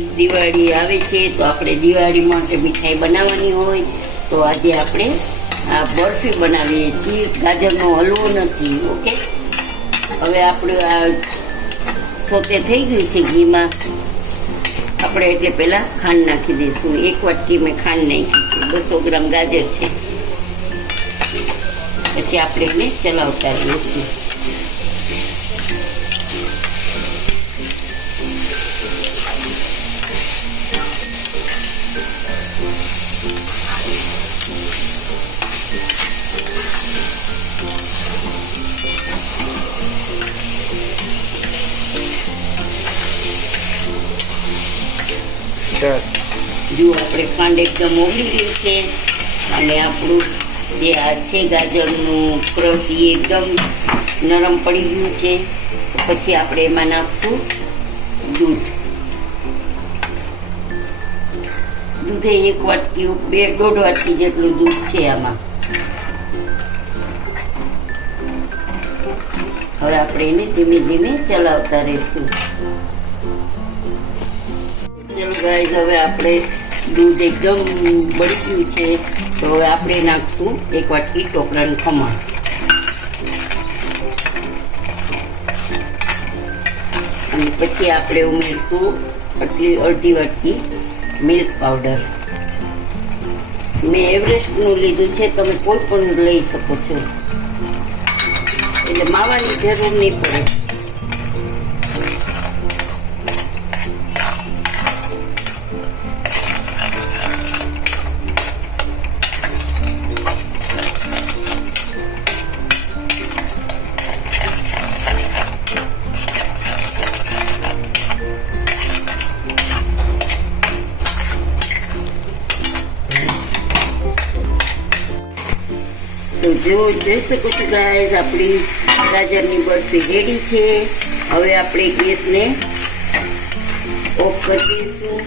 દિવાળી આવે છે, તો આપણે દિવાળી માટે મીઠાઈ બનાવવાની હોય, તો આજે આપણે આ બરફી બનાવીએ છીએ. ગાજરનો હલવો નથી, ઓકે? હવે આપણે આ સોતે થઈ ગયું છે ઘીમાં. આપણે એટલે પહેલાં ખાંડ નાખી દઈશું. એક વાટકી મેં ખાંડ નાખી છે. બસો ગ્રામ ગાજર છે. પછી આપણે એને ચલાવતા રહીશું. જો આપણે ખાંડ એકદમ ઓગળી ગયું છે. અને આપણું જે આ છે ગાજરનું ક્રશ એ એકદમ નરમ પડી ગયું છે. પછી આપણે એમાં નાખશું દૂધ. દૂધે એક વાટકી બે, દોઢ વાટકી જેટલું દૂધ છે આમાં. હવે આપણે એને ધીમે ધીમે ચલાવતા રહીશું. ચલો ગાઈઝ હવે આપણે દૂધ એકદમ બળી ગયું છે. તો હવે આપણે નાખશું એક વાટકી ટોપરાનું ખમણ. અને પછી આપણે ઉમેરશું આટલી અડધી વાટકી મિલ્ક પાવડર મેં એવરેસ્ટનું લીધું છે, તમે કોઈ પણ લઈ શકો છો. એટલે માવાની જરૂર નહીં પડે. તો જો જોઈ શકો છો ગાય આપણી ગાજરની બરફી રેડી છે. હવે આપણે ગેસને ઓફ કરી દઈશું.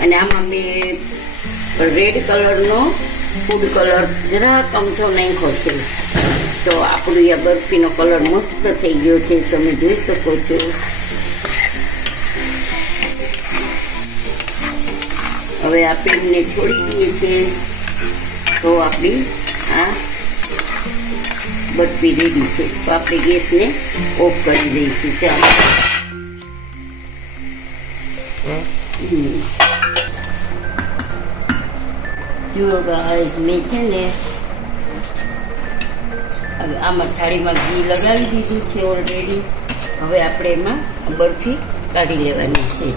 અને આમાં મેં રેડ કલરનો ફૂડ કલર જરાક અમથો નાખ્યો છે. તો આપણું આ બરફીનો કલર મસ્ત થઈ ગયો છે. તમે જોઈ શકો છો. હવે આ પેનને છોડી દઈએ છીએ. તો આપણી આ બરફી રેડી છે તો આપણે ગેસને ઓફ કરી દઈશું ચાલો. જુઓ ગાઈસ મેં છે ને આમાં થાળીમાં ઘી લગાવી દીધું છે ઓલરેડી હવે આપણે એમાં બરફી કાઢી લેવાની છે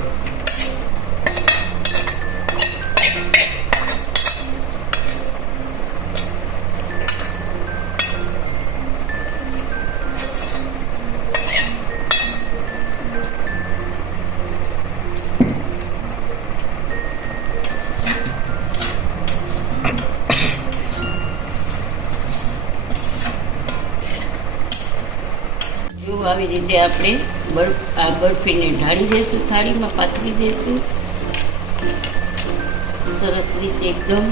જો આવી રીતે આપણે બરફ, આ બરફીને ઢાળી દઈશું થાળીમાં પાથરી દઈશું સરસ રીતે એકદમ.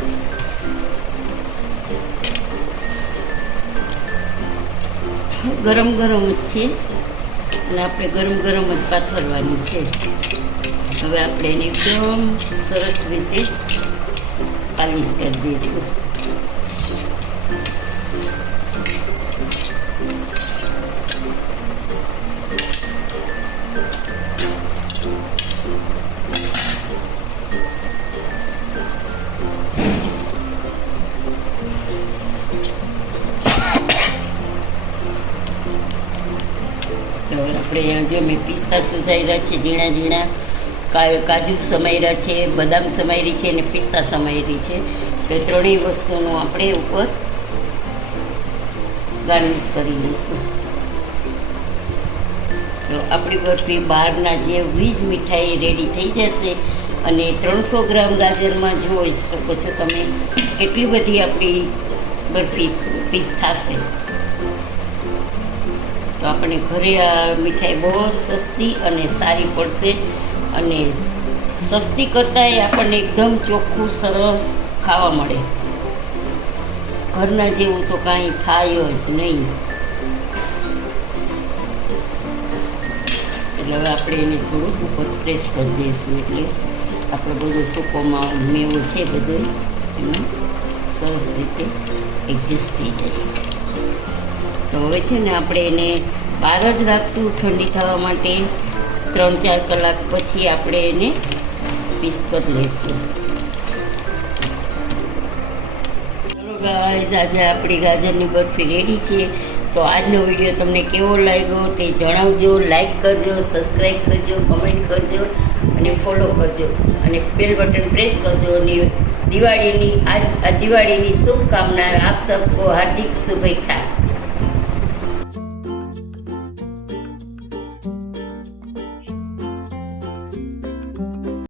ગરમ ગરમ જ છે. અને આપણે ગરમ ગરમ જ પાથરવાની છે. હવે આપણે એને એકદમ સરસ રીતે પાલિશ કરી દઈશું. આપણે જો મેં પિસ્તા સુધાર્યા છે, ઝીણા ઝીણા કાજુ સમાયરા છે, બદામ સમાયરી છે અને પિસ્તા સમાયરી છે. તો ત્રણેય વસ્તુનું આપણે ઉપર ગાર્નિશ કરી લઈશું. તો આપણી બરફી બહારના જે વીજ મીઠાઈ રેડી થઈ જશે અને ત્રણસો ગ્રામ ગાજરમાં જોઈ શકો છો તમે કેટલી બધી આપણી બરફી પીસ થશે. તો આપણે ઘરે આ મીઠાઈ બહુ સસ્તી અને સારી પડશે અને સસ્તી કરતાંય આપણને એકદમ ચોખ્ખું, સરસ ખાવા મળે. ઘરના જેવું તો કાંઈ થાય જ નહીં. એટલે હવે આપણે એને થોડુંક ઉપર પ્રેસ કરી દઈશું એટલે આપણો બધો સૂકોમાં મેવો છે બધું એનું સરસ રીતે એડજસ્ટ થઈ જાય. તો હવે છે ને આપણે એને બહાર જ રાખશું ઠંડી થવા માટે. ત્રણ ચાર કલાક પછી આપણે એને પીસ કરી લઈશું. ચલો ગાઈઝ આજે આપણી ગાજરની બરફી રેડી છે. તો આજનો વીડિયો તમને કેવો લાગ્યો તે જણાવજો લાઈક કરજો સબસ્ક્રાઈબ કરજો કમેન્ટ કરજો અને ફોલો કરજો. અને બેલ બટન પ્રેસ કરજો અને દિવાળીની આજ આ દિવાળીની શુભકામના આપ સબકો હાર્દિક શુભેચ્છા.